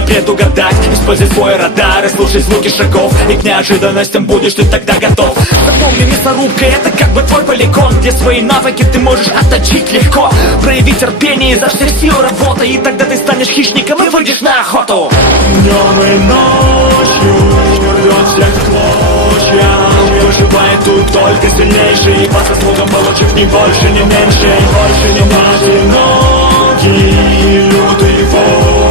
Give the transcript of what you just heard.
меня предугадать. Используй свой радар и слушай звуки шагов, и к неожиданностям будешь ты тогда готов. Запомни, мясорубка — это как бы твой полигон, где свои навыки ты можешь отточить легко. Прояви терпение, изо всех сил работа, и тогда ты станешь хищником и выйдешь на охоту. Днем и ночью рвет всех в клочья. Выживает тут только сильнейший, по заслугам получив ни больше, ни меньше. Больше не одиноки, лютый вой.